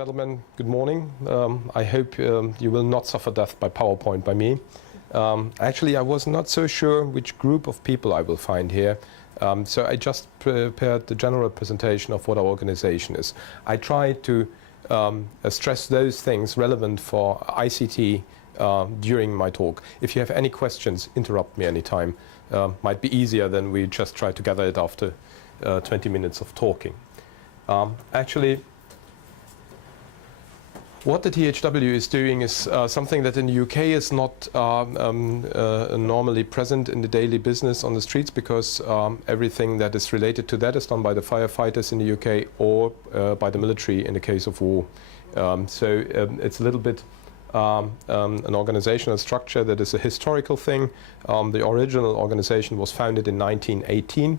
gentlemen, good morning. I hope you will not suffer death by PowerPoint by me. Actually, I was not so sure which group of people I will find here. So I just prepared the general presentation of what our organization is. I tried to stress those things relevant for ICT during my talk. If you have any questions, interrupt me anytime. Might be easier than we just try to gather it after 20 minutes of talking. Actually, what the THW is doing is something that in the UK is not normally present in the daily business on the streets, because everything that is related to that is done by the firefighters in the UK or by the military in the case of war. So it's a little bit an organizational structure that is a historical thing. The original organization was founded in 1918.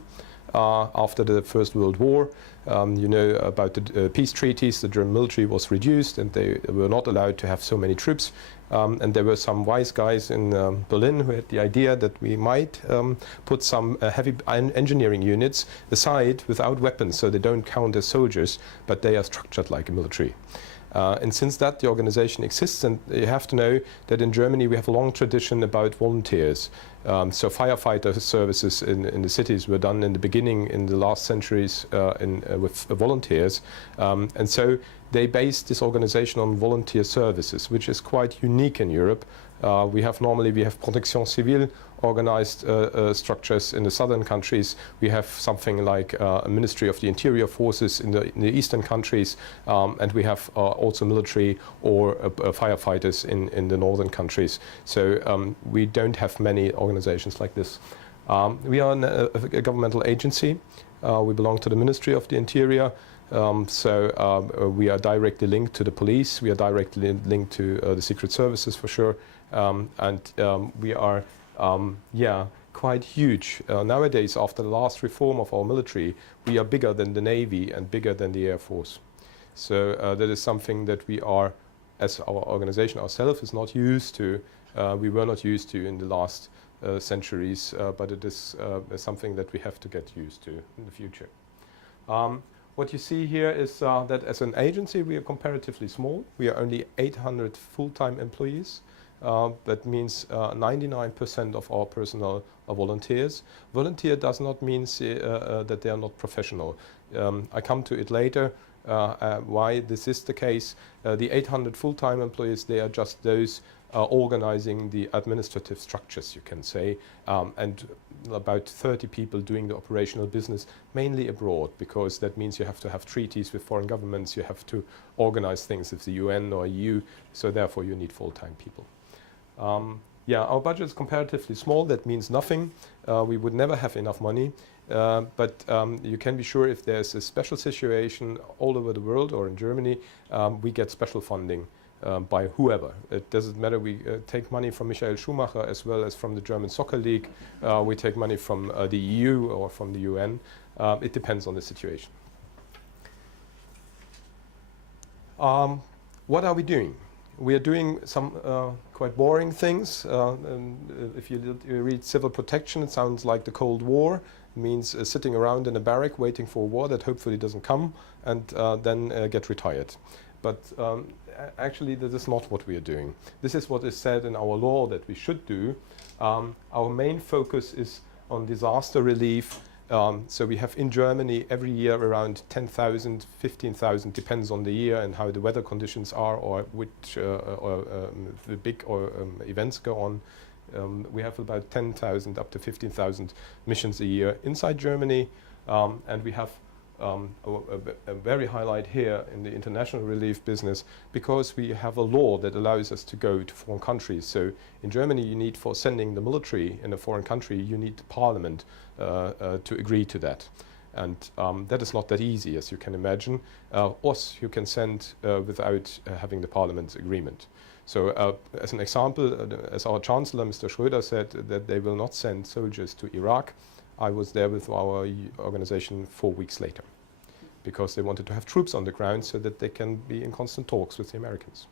After the First World War. You know about the peace treaties. The German military was reduced and they were not allowed to have so many troops. And there were some wise guys in Berlin who had the idea that we might put some heavy engineering units aside without weapons, so they don't count as soldiers, but they are structured like a military. And since that, the organization exists, and you have to know that in Germany we have a long tradition about volunteers. So firefighter services in the cities were done in the beginning, in the last centuries, with volunteers. And so they based this organization on volunteer services, which is quite unique in Europe. We have protection civile organized structures in the southern countries. We have something like a Ministry of the Interior Forces in the eastern countries, and we have also military or firefighters in the northern countries. So we don't have many organizations like this. We are a governmental agency. We belong to the Ministry of the Interior. So we are directly linked to the police. We are directly linked to the secret services for sure. And we are, quite huge. Nowadays, after the last reform of our military, we are bigger than the Navy and bigger than the Air Force. So that is something that we are, as our organization ourselves, is not used to. We were not used to in the last centuries, but it is something that we have to get used to in the future. What you see here is that as an agency, we are comparatively small. We are only 800 full-time employees. That means 99% of our personnel are volunteers. Volunteer does not mean that they are not professional. I come to it later, why this is the case. The 800 full-time employees, they are just those organizing the administrative structures, you can say, and about 30 people doing the operational business, mainly abroad, because that means you have to have treaties with foreign governments, you have to organize things with the UN or EU, so therefore you need full-time people. Our budget is comparatively small. That means nothing. We would never have enough money, but you can be sure if there's a special situation all over the world or in Germany, we get special funding by whoever. It doesn't matter. We take money from Michael Schumacher as well as from the German Soccer League. We take money from the EU or from the UN. It depends on the situation. What are we doing? We are doing some quite boring things. If you read civil protection, it sounds like the Cold War. It means sitting around in a barrack waiting for a war that hopefully doesn't come, and then get retired. But actually, this is not what we are doing. This is what is said in our law that we should do. Our main focus is on disaster relief. So we have in Germany every year around 10,000, 15,000, depends on the year and how the weather conditions are or which the big events go on. We have about 10,000 up to 15,000 missions a year inside Germany, and we have a very highlight here in the international relief business, because we have a law that allows us to go to foreign countries. So in Germany, you need, for sending the military in a foreign country, you need the parliament to agree to that. And that is not that easy, as you can imagine. Us, you can send without having the parliament's agreement. So as an example, as our Chancellor, Mr. Schröder, said that they will not send soldiers to Iraq, I was there with our organization 4 weeks later, because they wanted to have troops on the ground so that they can be in constant talks with the Americans.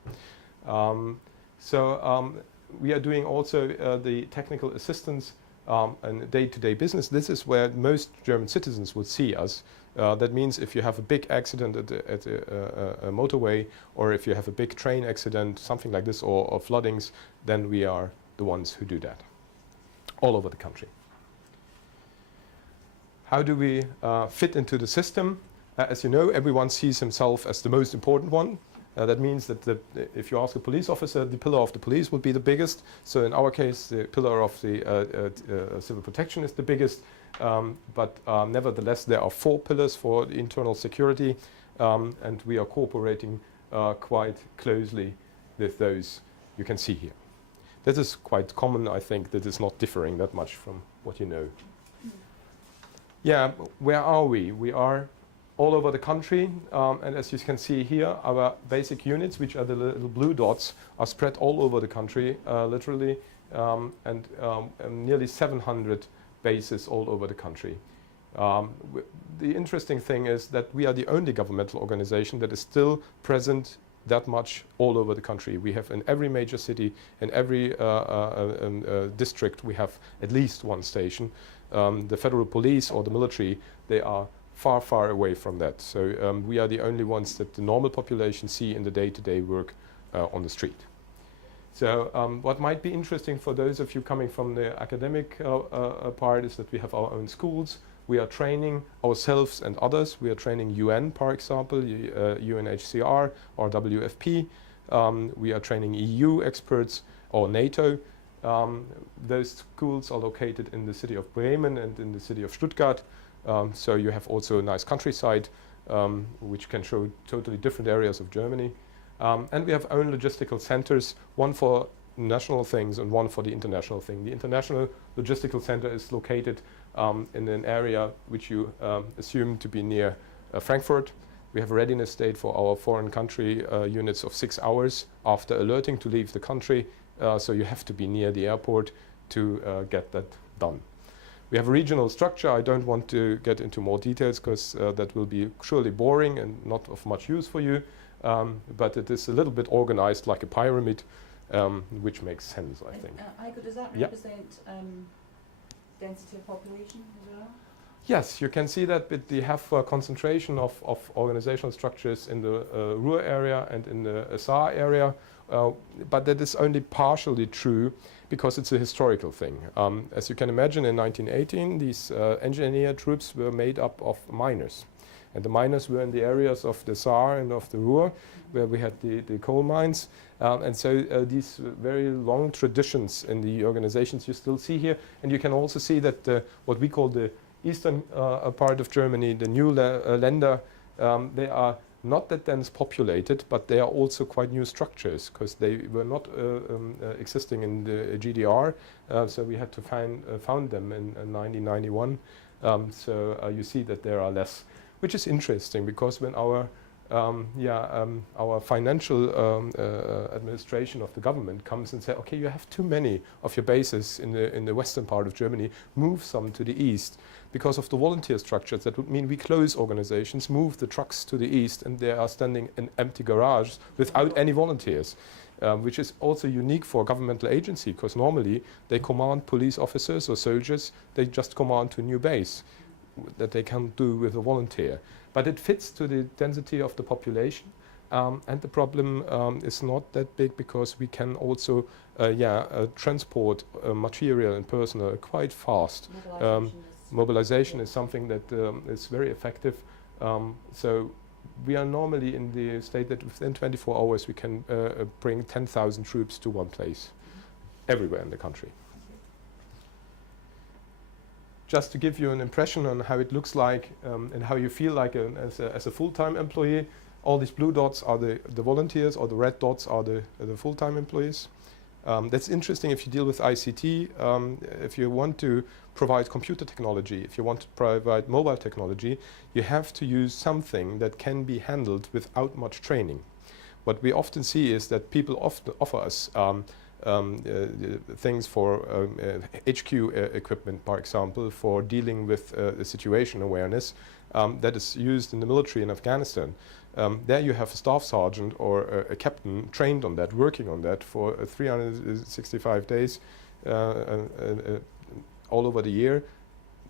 We are doing also the technical assistance and day-to-day business, this is where most German citizens would see us. That means if you have a big accident at a motorway, or if you have a big train accident, something like this, or floodings, then we are the ones who do that all over the country. How do we fit into the system? As you know, everyone sees himself as the most important one. That means that if you ask a police officer, the pillar of the police would be the biggest. So in our case, the pillar of the civil protection is the biggest. But nevertheless, there are 4 pillars for the internal security, and we are cooperating quite closely with those you can see here. This is quite common, I think, that is not differing that much from what you know. Yeah, where are we? We are all over the country, and as you can see here, our basic units, which are the little blue dots, are spread all over the country, literally, and nearly 700 bases all over the country. The interesting thing is that we are the only governmental organization that is still present that much all over the country. We have in every major city, in every district, we have at least one station. The federal police or the military, they are far, far away from that. So we are the only ones that the normal population see in the day-to-day work on the street. So what might be interesting for those of you coming from the academic part is that we have our own schools. We are training ourselves and others. We are training UN, for example, UNHCR or WFP. We are training EU experts or NATO. Those schools are located in the city of Bremen and in the city of Stuttgart. So you have also a nice countryside, which can show totally different areas of Germany. And we have own logistical centers, one for national things and one for the international thing. The international logistical center is located in an area which you assume to be near Frankfurt. We have a readiness date for our foreign country units of 6 hours after alerting to leave the country. So you have to be near the airport to get that done. We have a regional structure. I don't want to get into more details because that will be surely boring and not of much use for you. But it is a little bit organized like a pyramid, which makes sense, I think. Heiko, does that represent density of population as well? Yes, you can see that they have a concentration of organizational structures in the Ruhr area and in the Saar area, but that is only partially true because it's a historical thing. As you can imagine, in 1918, these engineer troops were made up of miners. And the miners were in the areas of the Saar and of the Ruhr, where we had the coal mines. And so these very long traditions in the organizations you still see here. And you can also see that what we call the eastern part of Germany, the new Länder, they are not that dense populated, but they are also quite new structures because they were not existing in the GDR. So we had to found them in 1991. So you see that there are less, which is interesting because when our financial administration of the government comes and say, okay, you have too many of your bases in the western part of Germany, move some to the east. Because of the volunteer structures, that would mean we close organizations, move the trucks to the east, and they are standing in empty garages without any volunteers, which is also unique for a governmental agency, because normally they command police officers or soldiers, they just command to a new base that they can do with a volunteer. But it fits to the density of the population, and the problem is not that big because we can also transport material and personnel quite fast. Mobilization is something that is very effective. So we are normally in the state that within 24 hours we can bring 10,000 troops to one place, everywhere in the country. Just to give you an impression on how it looks like and how you feel like as a full-time employee, all these blue dots are the volunteers, or the red dots are the full-time employees. That's interesting if you deal with ICT. If you want to provide computer technology, if you want to provide mobile technology, you have to use something that can be handled without much training. What we often see is that people often offer us things for HQ equipment, for example, for dealing with situation awareness that is used in the military in Afghanistan. There you have a staff sergeant or a captain trained on that, working on that for 365 days all over the year.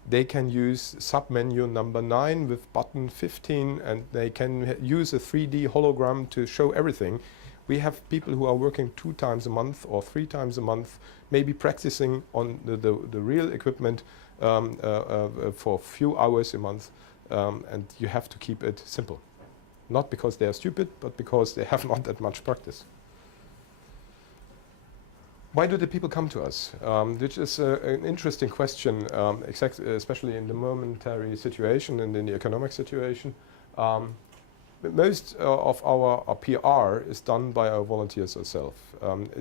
They can use sub-menu number 9 with button 15, and they can use a 3D hologram to show everything. We have people who are working 2 times a month or 3 times a month, maybe practicing on the real equipment for a few hours a month, and you have to keep it simple. Not because they are stupid, but because they have not that much practice. Why do the people come to us? Which is an interesting question, especially in the momentary situation and in the economic situation. Most of our PR is done by our volunteers ourselves.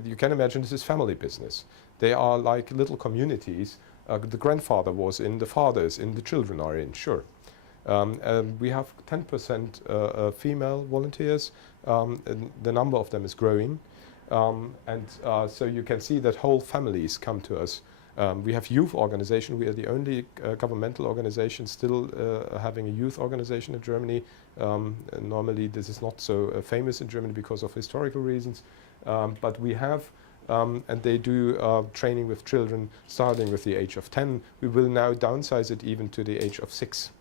You can imagine this is family business. They are like little communities. The grandfather was in, the father is in, the children are in, sure. We have 10% female volunteers. And the number of them is growing. So you can see that whole families come to us. We have youth organization. We are the only governmental organization still having a youth organization in Germany. Normally this is not so famous in Germany because of historical reasons. But we have, and they do training with children starting with the age of 10. We will now downsize it even to the age of 6,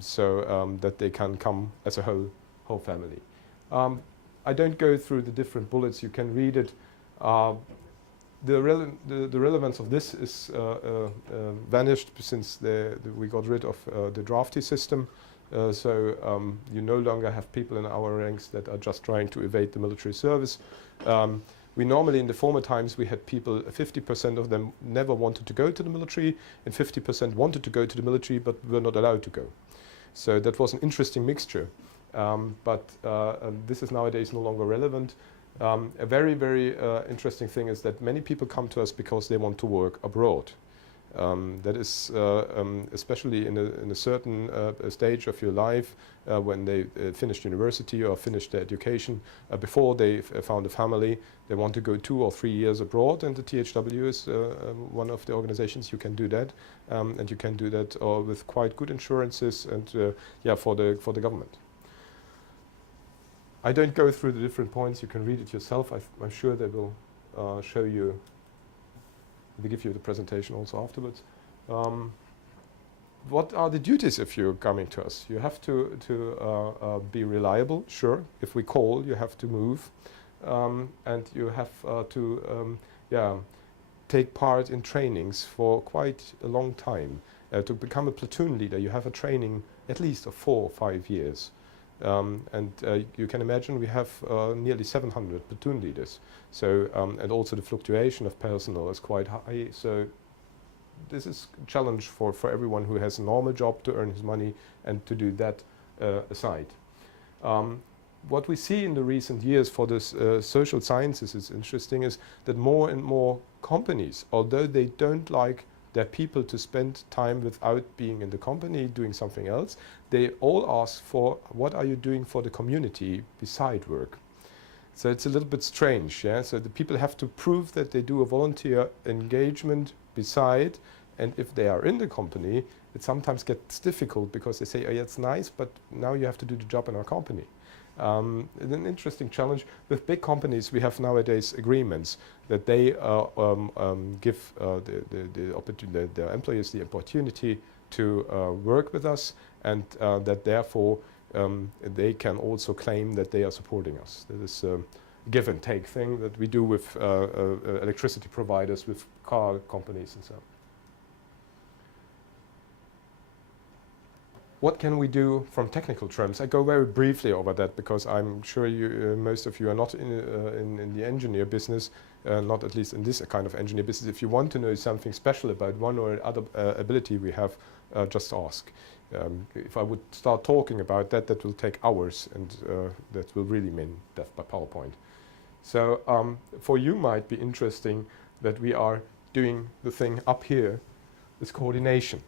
so that they can come as a whole family. I don't go through the different bullets. You can read it. The relevance of this is vanished since we got rid of the draftee system. So you no longer have people in our ranks that are just trying to evade the military service. We normally, in the former times, we had people, 50% of them never wanted to go to the military, and 50% wanted to go to the military but were not allowed to go. So that was an interesting mixture. But this is nowadays no longer relevant. A very, very interesting thing is that many people come to us because they want to work abroad. That is especially in a certain stage of your life when they finished university or finished their education. Before they found a family, they want to go 2 or 3 years abroad, and the THW is one of the organizations you can do that. And you can do that with quite good insurances and yeah, for the government. I don't go through the different points. You can read it yourself. I'm sure they will show you. They give you the presentation also afterwards. What are the duties if you're coming to us? You have to be reliable, sure. If we call, you have to move. And you have to take part in trainings for quite a long time. To become a platoon leader, you have a training at least of 4 or 5 years. You can imagine we have nearly 700 platoon leaders. So, and also the fluctuation of personnel is quite high. So this is a challenge for everyone who has a normal job to earn his money and to do that aside. What we see in the recent years for this social sciences is interesting is that more and more companies, although they don't like their people to spend time without being in the company doing something else, they all ask for what are you doing for the community beside work. So it's a little bit strange, yeah. So the people have to prove that they do a volunteer engagement beside, and if they are in the company, it sometimes gets difficult because they say, oh yeah, it's nice, but now you have to do the job in our company. An interesting challenge with big companies. We have nowadays agreements that they give their employees the opportunity to work with us, and that therefore they can also claim that they are supporting us. That is a give and take thing that we do with electricity providers, with car companies and so on. What can we do from technical terms? I go very briefly over that because I'm sure you, most of you are not in the engineer business, not at least in this kind of engineer business. If you want to know something special about one or other ability we have, just ask. If I would start talking about that, that will take hours, and that will really mean death by PowerPoint. So for you might be interesting that we are doing the thing up here, this coordination.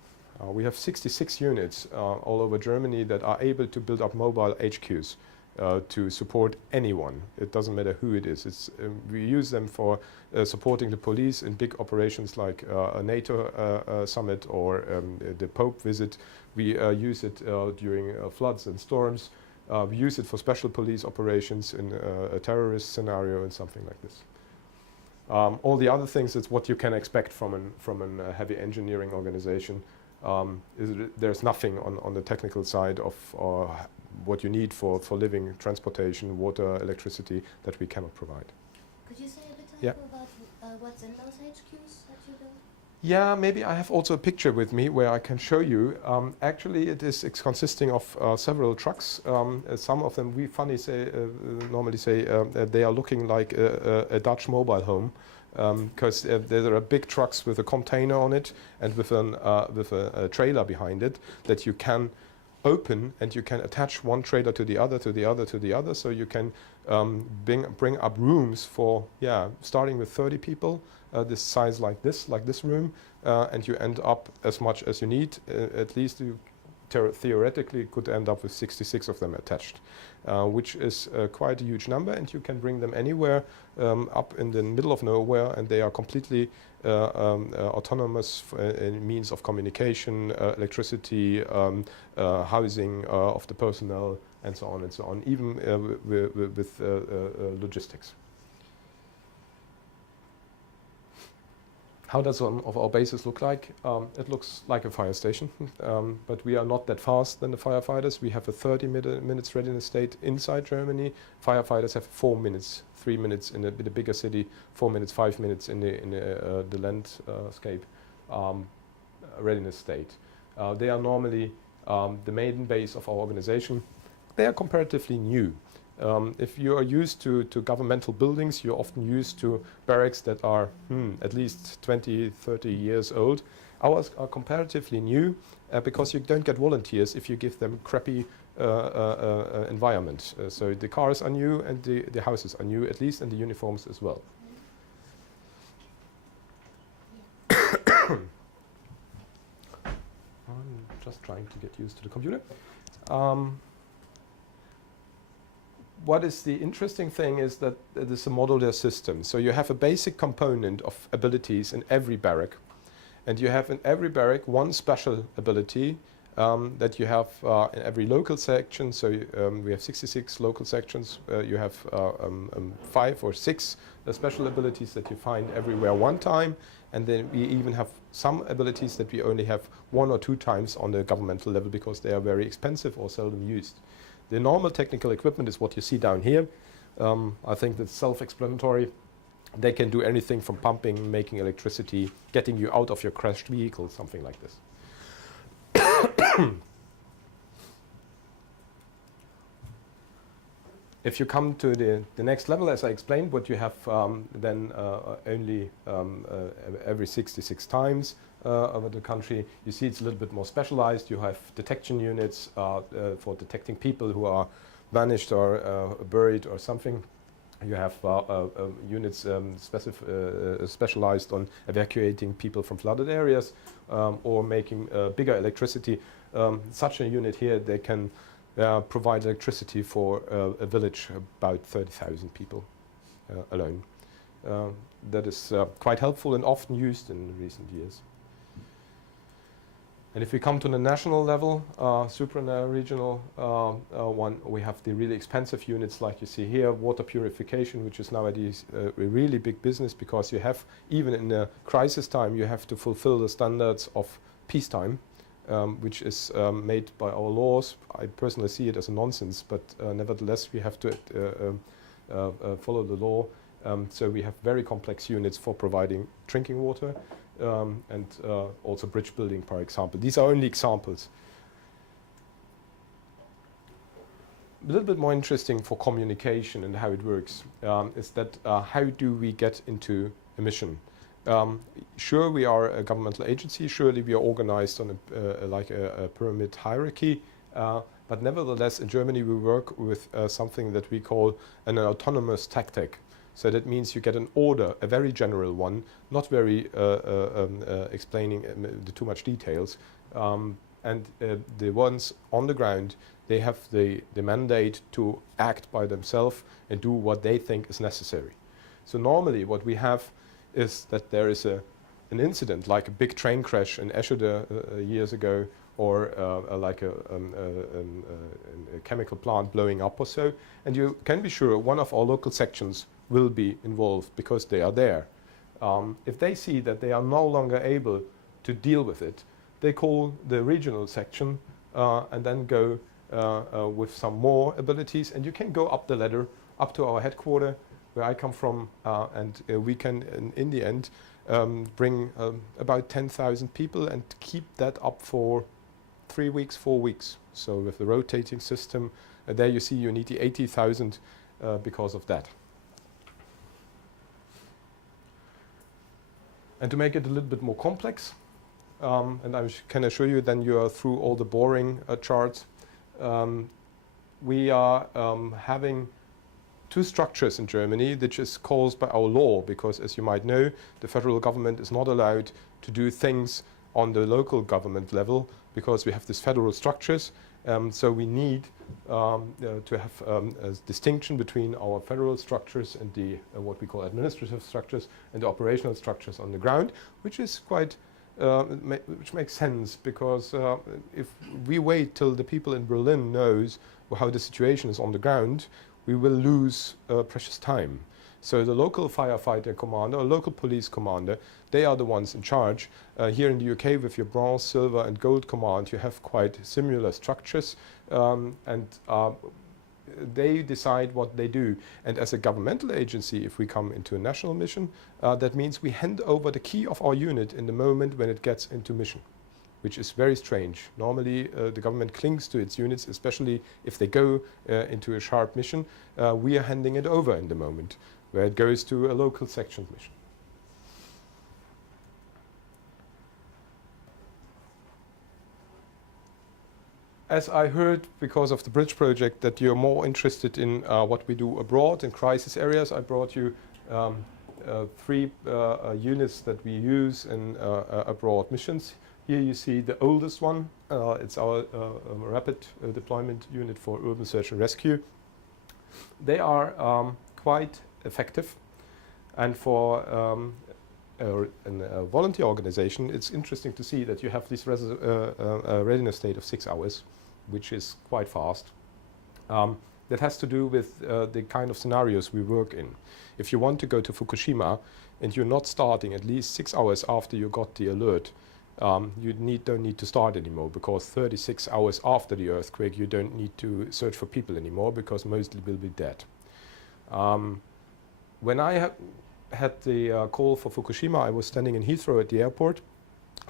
We have 66 units all over Germany that are able to build up mobile HQs to support anyone. It doesn't matter who it is. We use them for supporting the police in big operations like a NATO summit or the Pope visit. We use it during floods and storms. We use it for special police operations in a terrorist scenario and something like this. All the other things, it's what you can expect from a heavy engineering organization. There's nothing on the technical side of what you need for living, transportation, water, electricity that we cannot provide. Could you say a bit Yeah. about what's in those HQs that you build? Yeah, maybe I have also a picture with me where I can show you. Actually, it's consisting of several trucks. Some of them we normally say they are looking like a Dutch mobile home, because there are big trucks with a container on it and with a trailer behind it that you can open, and you can attach one trailer to the other, to the other, to the other, so you can bring up rooms for, starting with 30 people, this size like this room, and you end up as much as you need. At least you theoretically could end up with 66 of them attached, which is quite a huge number, and you can bring them anywhere up in the middle of nowhere, and they are completely autonomous in means of communication, electricity, housing of the personnel, and so on and so on, even with logistics. How does some of our bases look like? It looks like a fire station, but we are not that fast than the firefighters. We have a 30 minutes readiness state inside Germany. Firefighters have 4 minutes, 3 minutes in a bigger city, 4 minutes, 5 minutes in the landscape readiness state. They are normally the main base of our organization. They are comparatively new. If you are used to governmental buildings, you're often used to barracks that are at least 20, 30 years old. Ours are comparatively new because you don't get volunteers if you give them crappy environment. So the cars are new and the houses are new, at least, and the uniforms as well. I'm just trying to get used to the computer. What is the interesting thing is that it is a modular system. So you have a basic component of abilities in every barrack. And you have in every barrack one special ability that you have in every local section. So we have 66 local sections. You have 5 or 6 special abilities that you find everywhere one time. And then we even have some abilities that we only have 1 or 2 times on the governmental level because they are very expensive or seldom used. The normal technical equipment is what you see down here. I think that's self-explanatory. They can do anything from pumping, making electricity, getting you out of your crashed vehicle, something like this. If you come to the next level, as I explained, what you have then only every 66 times over the country, you see it's a little bit more specialized. You have detection units for detecting people who are vanished or buried or something. You have units specialized on evacuating people from flooded areas or making bigger electricity. Such a unit here, they can provide electricity for a village, about 30,000 people alone. That is quite helpful and often used in recent years. And if we come to the national level, supra-regional one, we have the really expensive units like you see here, water purification, which is nowadays a really big business because you have, even in a crisis time, you have to fulfill the standards of peacetime, which is made by our laws. I personally see it as a nonsense, but nevertheless we have to follow the law. So we have very complex units for providing drinking water. And also bridge building, for example. These are only examples. A little bit more interesting for communication and how it works is that how do we get into a mission? Sure, we are a governmental agency. Surely we are organized on a pyramid hierarchy. But nevertheless, in Germany, we work with something that we call an autonomous tactic. So that means you get an order, a very general one, not very explaining too much details. And the ones on the ground, they have the mandate to act by themselves and do what they think is necessary. So normally what we have is that there is an incident, like a big train crash in Eschede years ago, or like a chemical plant blowing up or so. And you can be sure one of our local sections will be involved because they are there. If they see that they are no longer able to deal with it, they call the regional section and then go with some more abilities, and you can go up the ladder up to our headquarter where I come from, and we can in the end bring about 10,000 people and keep that up for 3 weeks, 4 weeks. So with the rotating system, there you see you need the 80,000 because of that. And to make it a little bit more complex, and I can assure you then you are through all the boring charts, we are having two structures in Germany, which is caused by our law, because as you might know, the federal government is not allowed to do things on the local government level because we have these federal structures. So we need to have a distinction between our federal structures and the what we call administrative structures and the operational structures on the ground, which is quite which makes sense, because if we wait till the people in Berlin knows how the situation is on the ground, we will lose precious time. So the local firefighter commander or local police commander, they are the ones in charge. Here in the UK with your bronze, silver and gold command, you have quite similar structures, and they decide what they do. And as a governmental agency, if we come into a national mission, that means we hand over the key of our unit in the moment when it gets into mission, which is very strange. Normally the government clings to its units, especially if they go into a sharp mission. We are handing it over in the moment where it goes to a local section mission. As I heard, because of the bridge project, that you're more interested in what we do abroad in crisis areas, I brought you 3 units that we use in abroad missions. Here you see the oldest one. It's our rapid deployment unit for urban search and rescue. They are quite effective, and for a volunteer organization, it's interesting to see that you have this readiness state of 6 hours, which is quite fast. That has to do with the kind of scenarios we work in. If you want to go to Fukushima and you're not starting at least 6 hours after you got the alert, you don't need to start anymore, because 36 hours after the earthquake you don't need to search for people anymore, because mostly will be dead. When I had the call for Fukushima, I was standing in Heathrow at the airport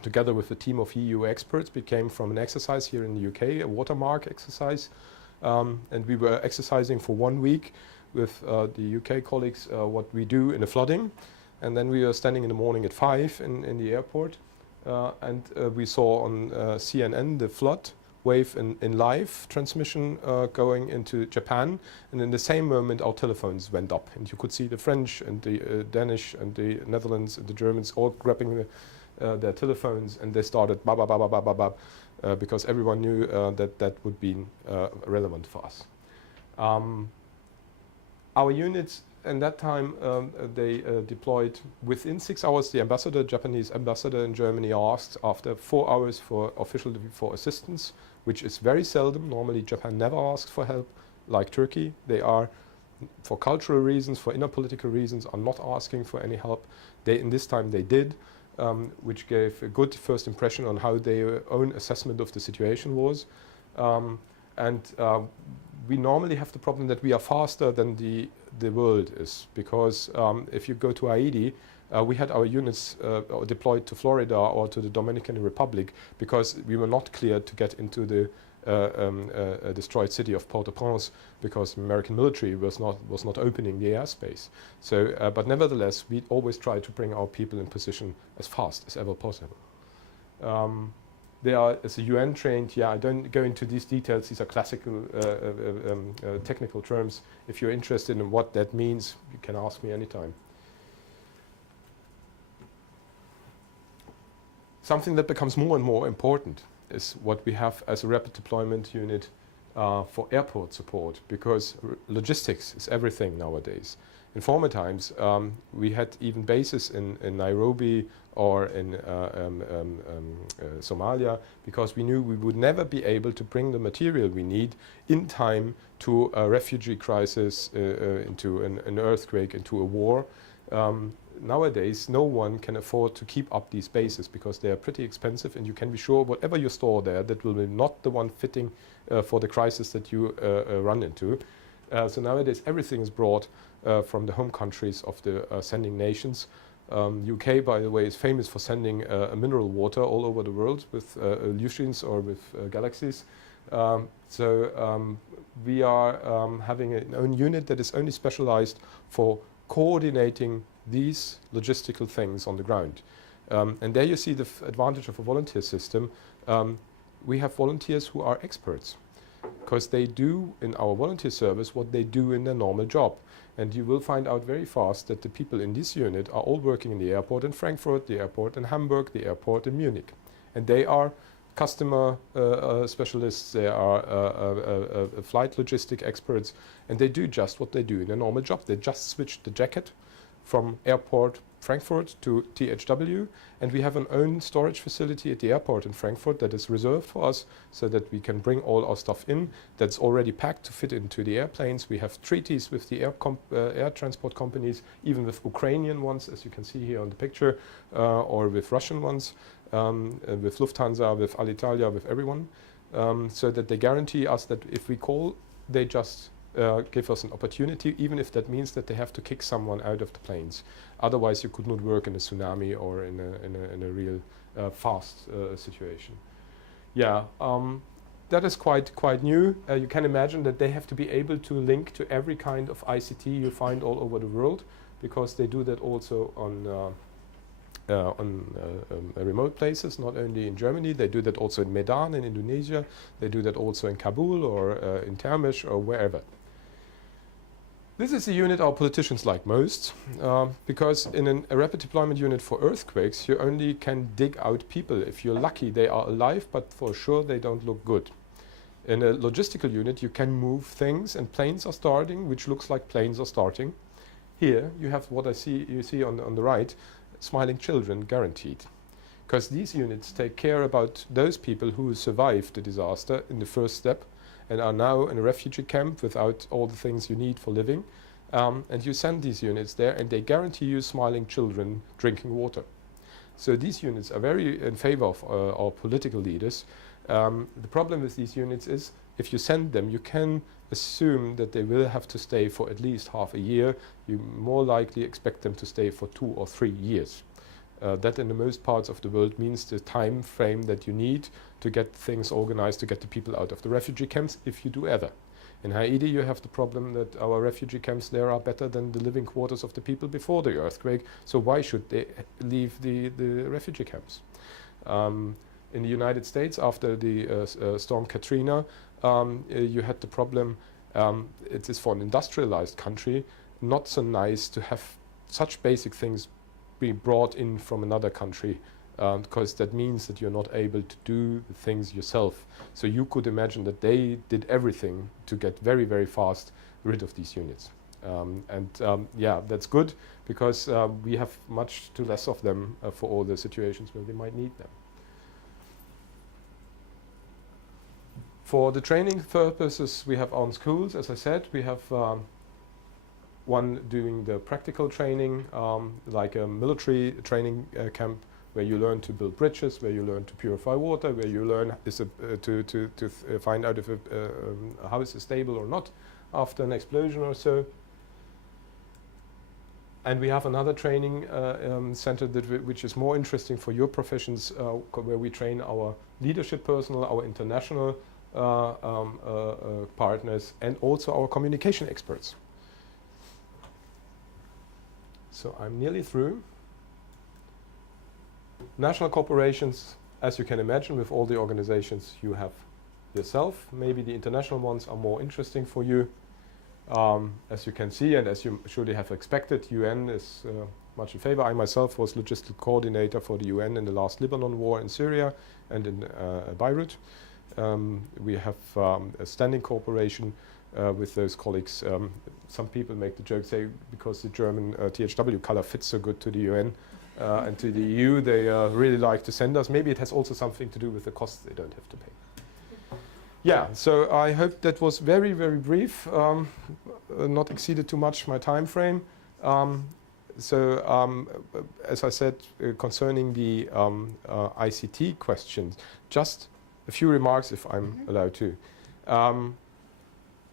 together with a team of EU experts. We came from an exercise here in the UK, a watermark exercise, and we were exercising for 1 week with the UK colleagues what we do in a flooding. And then we were standing in the morning at 5 in the airport, and we saw on CNN the flood wave in live transmission going into Japan, and in the same moment our telephones went up, and you could see the French and the Danish and the Netherlands and the Germans all grabbing their telephones, and they started ba ba ba ba ba ba ba, because everyone knew that would be relevant for us. Our units in that time, they deployed within 6 hours. The ambassador, Japanese ambassador in Germany, asked after 4 hours for assistance, which is very seldom. Normally Japan never asks for help, like Turkey. They are, for cultural reasons, for inner political reasons, are not asking for any help. In this time they did, which gave a good first impression on how their own assessment of the situation was. We normally have the problem that we are faster than the world is, because if you go to Haiti, we had our units deployed to Florida or to the Dominican Republic because we were not cleared to get into the destroyed city of Port-au-Prince, because the American military was not opening the airspace. So, but nevertheless, we always try to bring our people in position as fast as ever possible. They are, as a UN trained, I don't go into these details, these are classical technical terms. If you're interested in what that means, you can ask me anytime. Something that becomes more and more important is what we have as a rapid deployment unit for airport support, because logistics is everything nowadays. In former times, we had even bases in Nairobi or in Somalia, because we knew we would never be able to bring the material we need in time to a refugee crisis, into an earthquake, into a war. nowadays no one can afford to keep up these bases because they are pretty expensive, and you can be sure whatever you store there, that will be not the one fitting for the crisis that you run into. So nowadays everything is brought from the home countries of the sending nations. UK, by the way, is famous for sending mineral water all over the world with Lucians or with galaxies. We are having an own unit that is only specialized for coordinating these logistical things on the ground. And there you see the advantage of a volunteer system. We have volunteers who are experts, because they do in our volunteer service what they do in their normal job. And you will find out very fast that the people in this unit are all working in the airport in Frankfurt, the airport in Hamburg, the airport in Munich. And they are customer specialists, they are flight logistic experts, and they do just what they do in their normal job. They just switch the jacket from airport Frankfurt to THW, and we have an own storage facility at the airport in Frankfurt that is reserved for us so that we can bring all our stuff in that's already packed to fit into the airplanes. We have treaties with the air transport companies, even with Ukrainian ones, as you can see here on the picture, or with Russian ones, with Lufthansa, with Alitalia, with everyone, so that they guarantee us that if we call, they just give us an opportunity, even if that means that they have to kick someone out of the planes. Otherwise, you could not work in a tsunami or in a real fast situation. Yeah, that is quite new. You can imagine that they have to be able to link to every kind of ICT you find all over the world, because they do that also on remote places, not only in Germany. They do that also in Medan in Indonesia. They do that also in Kabul or in Termish or wherever. This is the unit our politicians like most, because in a rapid deployment unit for earthquakes, you only can dig out people. If you're lucky, they are alive, but for sure they don't look good. In a logistical unit, you can move things, and planes are starting, which looks like planes are starting. Here you have what you see on the right, smiling children guaranteed. Because these units take care about those people who survived the disaster in the first step and are now in a refugee camp without all the things you need for living. And you send these units there, and they guarantee you smiling children drinking water. So these units are very in favor of our political leaders. The problem with these units is, if you send them, you can assume that they will have to stay for at least half a year. You more likely expect them to stay for 2 or 3 years. That in the most parts of the world means the time frame that you need to get things organized, to get the people out of the refugee camps, if you do ever. In Haiti, you have the problem that our refugee camps there are better than the living quarters of the people before the earthquake, so why should they leave the refugee camps? In the United States, after the storm Katrina, you had the problem, it is for an industrialized country, not so nice to have such basic things be brought in from another country, because that means that you're not able to do the things yourself. So you could imagine that they did everything to get very, very fast rid of these units. Yeah, that's good, because we have much too less of them for all the situations where they might need them. For the training purposes, we have own schools. As I said, we have one doing the practical training, like a military training camp, where you learn to build bridges, where you learn to purify water, where you learn to find out if a house is stable or not after an explosion or so. And we have another training center which is more interesting for your professions, where we train our leadership personnel, our international partners, and also our communication experts. So I'm nearly through. National corporations, as you can imagine, with all the organizations you have yourself. Maybe the international ones are more interesting for you. As you can see, and as you surely have expected, UN is much in favor. I myself was logistical coordinator for the UN in the last Lebanon war in Syria and in Beirut. We have a standing cooperation with those colleagues. Some people make the joke, say, because the German THW color fits so good to the UN and to the EU, they really like to send us. Maybe it has also something to do with the costs they don't have to pay. Yeah, so I hope that was very, very brief, not exceeded too much my time frame. As I said, concerning the ICT questions, just a few remarks, if I'm allowed to.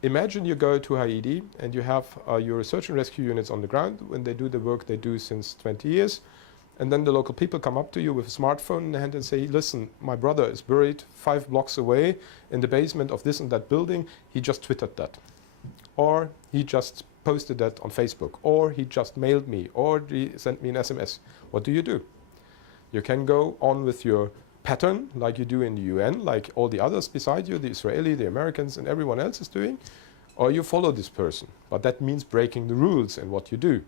Imagine you go to Haiti and you have your search and rescue units on the ground when they do the work they do since 20 years. And then the local people come up to you with a smartphone in the hand and say, listen, my brother is buried 5 blocks away in the basement of this and that building. He just Twittered that. Or he just posted that on Facebook. Or he just mailed me. Or he sent me an SMS. What do? You can go on with your pattern like you do in the UN, like all the others beside you, the Israeli, the Americans, and everyone else is doing. Or you follow this person. But that means breaking the rules in what you do.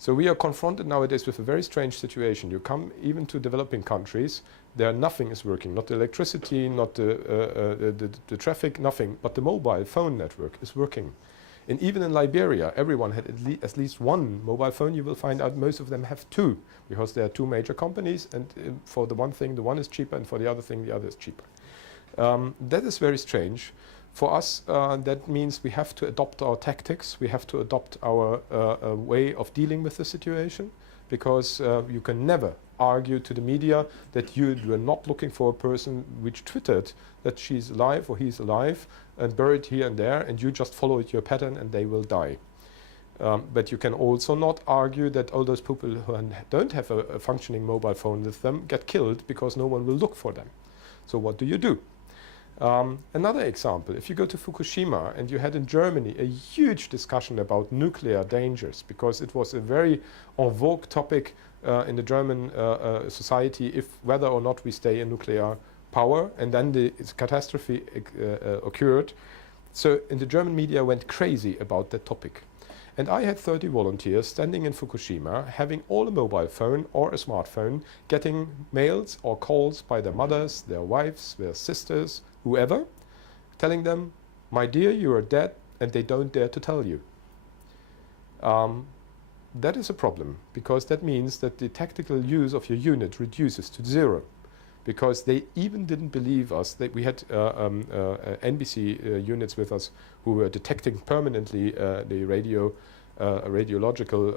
So we are confronted nowadays with a very strange situation. You come even to developing countries, there nothing is working, not the electricity, not the traffic, nothing, but the mobile phone network is working. And even in Liberia, everyone had at least one mobile phone. You will find out most of them have 2, because there are 2 major companies, and for the one thing, the one is cheaper, and for the other thing, the other is cheaper. That is very strange. For us, that means we have to adopt our tactics. We have to adopt our way of dealing with the situation, because you can never argue to the media that you are not looking for a person which Twittered that she's alive or he's alive and buried here and there, and you just follow your pattern and they will die. But you can also not argue that all those people who don't have a functioning mobile phone with them get killed because no one will look for them. So what do? Another example, if you go to Fukushima and you had in Germany a huge discussion about nuclear dangers, because it was a very en vogue topic in the German society, if whether or not we stay in nuclear power, and then the catastrophe occurred. So in the German media went crazy about that topic. And I had 30 volunteers standing in Fukushima, having all a mobile phone or a smartphone, getting mails or calls by their mothers, their wives, their sisters, whoever, telling them, my dear, you are dead, and they don't dare to tell you. That is a problem, because that means that the tactical use of your unit reduces to 0, because they even didn't believe us. That we had NBC units with us who were detecting permanently the radiological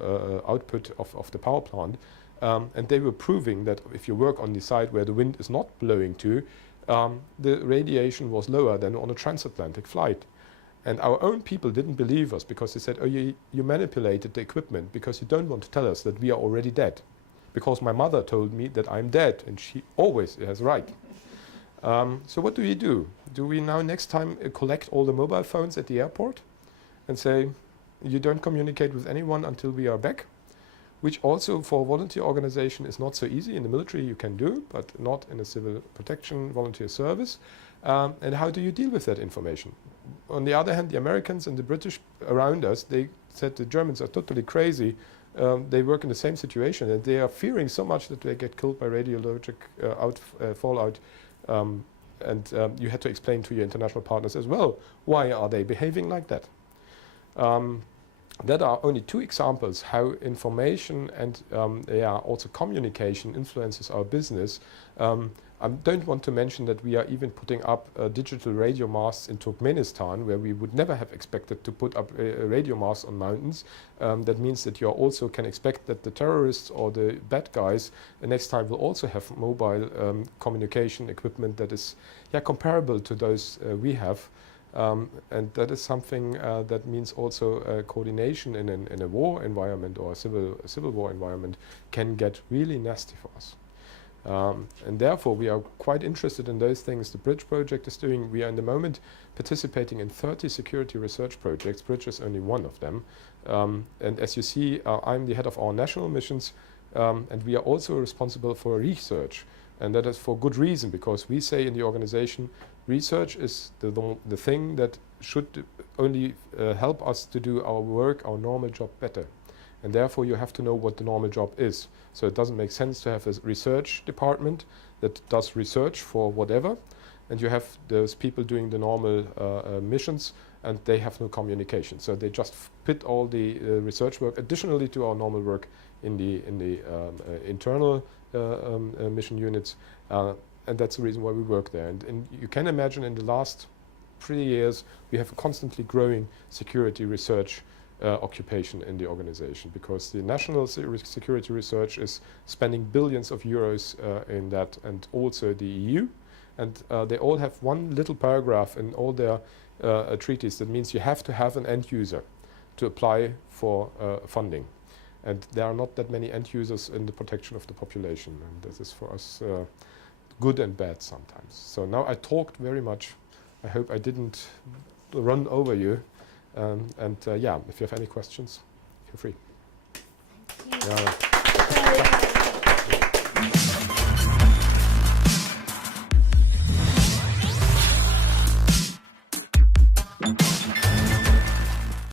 output of the power plant, and they were proving that if you work on the side where the wind is not blowing to, the radiation was lower than on a transatlantic flight. And our own people didn't believe us, because they said, oh, you manipulated the equipment because you don't want to tell us that we are already dead. Because my mother told me that I'm dead, and she always has right. So what do? Do we now next time collect all the mobile phones at the airport and say, you don't communicate with anyone until we are back? Which also for a volunteer organization is not so easy. In the military you can do, but not in a civil protection volunteer service. And how do you deal with that information? On the other hand, the Americans and the British around us, they said the Germans are totally crazy. They work in the same situation, and they are fearing so much that they get killed by radiologic fallout. And you had to explain to your international partners as well, why are they behaving like that? That are only 2 examples how information and also communication influences our business. I don't want to mention that we are even putting up digital radio masts in Turkmenistan, where we would never have expected to put up a radio mast on mountains. That means that you also can expect that the terrorists or the bad guys next time will also have mobile communication equipment that is comparable to those we have. And that is something that means also coordination in a war environment or a civil war environment can get really nasty for us. And therefore we are quite interested in those things the Bridge project is doing. We are in the moment participating in 30 security research projects. Bridge is only one of them. And as you see, I'm the head of our national missions, and we are also responsible for research. And that is for good reason, because we say in the organization, research is the thing that should only help us to do our work, our normal job better. And therefore you have to know what the normal job is. So it doesn't make sense to have a research department that does research for whatever, and you have those people doing the normal missions, and they have no communication. So they just put all the research work additionally to our normal work in the internal mission units, and that's the reason why we work there. And you can imagine in the last 3 years we have a constantly growing security research occupation in the organization, because the national security research is spending billions of euros in that, and also the EU, and they all have one little paragraph in all their treaties that means you have to have an end user to apply for funding, and there are not that many end users in the protection of the population, and this is for us good and bad sometimes. So now I talked very much. I hope I didn't run over you. Yeah, if you have any questions, feel free. Thank you. Yeah.